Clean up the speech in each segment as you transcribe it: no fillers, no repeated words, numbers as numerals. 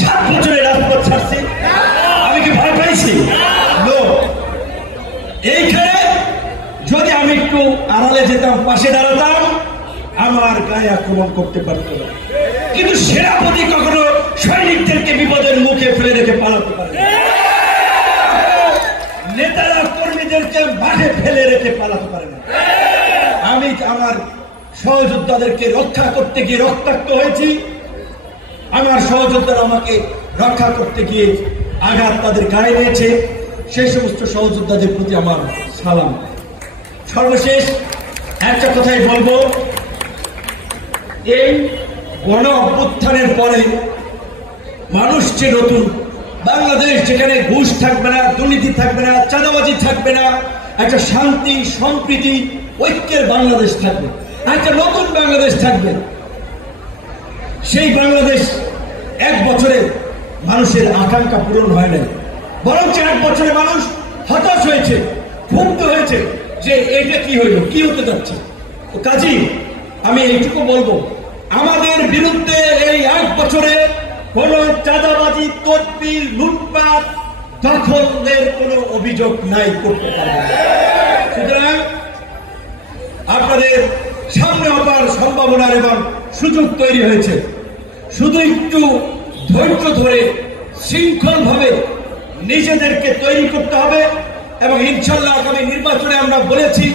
7 বছরে রাজপথ ছাড়ছি? আমি কি ভয় পাইছি? এইখানে যদি আমি একটু আড়ালে যেতাম, পাশে দাঁড়াতাম, আমার গায়ে আক্রমণ করতে পারত না। কিন্তু সেনাপতি কখনো সৈনিকদেরকে বিপদের মুখে ফেলে রেখে পালাতে পারে, নেতারা কর্মীদেরকে মাঠে ফেলে রেখে পালাতে পারে না। আমি আমার সহযোদ্ধাদেরকে রক্ষা করতে গিয়ে রক্তাক্ত হয়েছি। আমার সহযোদ্ধারা আমাকে রক্ষা করতে গিয়ে আঘাত তাদের গায়ে নিয়েছে। সেই সমস্ত সহযোদ্ধাদের প্রতি আমার সালাম। সর্বশেষ একটা কথাই বলবো, এই গণ অভ্যুত্থানের পরে মানুষ যে নতুন বাংলাদেশ, যেখানে ঘুষ থাকবে না, দুর্নীতি থাকবে না, চাঁদাবাজি থাকবে না, একটা শান্তি সম্প্রীতি ঐক্যের বাংলাদেশ থাকবে, একটা নতুন বাংলাদেশ থাকবে। সেই বাংলাদেশ 1 বছরে মানুষের আকাঙ্ক্ষা পূরণ হয় নাই, বরঞ্চ 1 বছরে মানুষ হতাশ হয়েছে, ক্ষুব্ধ হয়েছে যে এটা কি হইল, কি হতে যাচ্ছে। তো কাজী আমি এইটুকু বলবো, আমাদের বিরুদ্ধে এই 1 বছরে কোন চাঁদাবাজি, তদবির, লুটপাট, দখলের কোনো অভিযোগ নাই, করতে পারবে না। সুতরাং আপনাদের সামনে হবার সম্ভাবনার এবং সুযোগ তৈরি হয়েছে। শুধু একটু ধৈর্য ধরে শৃঙ্খলভাবে নিজেদেরকে তৈরি করতে হবে এবং ইনশাল্লাহ আগামী নির্বাচনে আমরা বলেছি,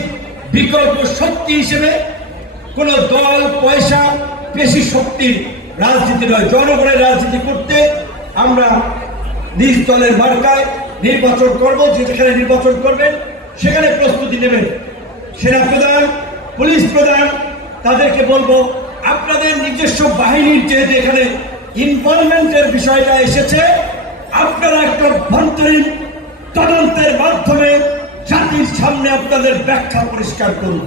বিকল্প শক্তি হিসেবে কোন দল, পয়সা, পেশি শক্তির রাজনীতি নয়, জনগণের রাজনীতি করতে আমরা নিজ দলের মার্কায় নির্বাচন করব। যেখানে নির্বাচন করবেন সেখানে প্রস্তুতি নেবেন। সেনা প্রধান, পুলিশ প্রধান, তাদেরকে বলবো, আপনাদের নিজস্ব বাহিনীর যেহেতু এখানে ইনভলভমেন্টের বিষয়টা এসেছে, আপনারা একটা অভ্যন্তরীণ তদন্তের মাধ্যমে জাতির সামনে আপনাদের ব্যাখ্যা পরিষ্কার করুন।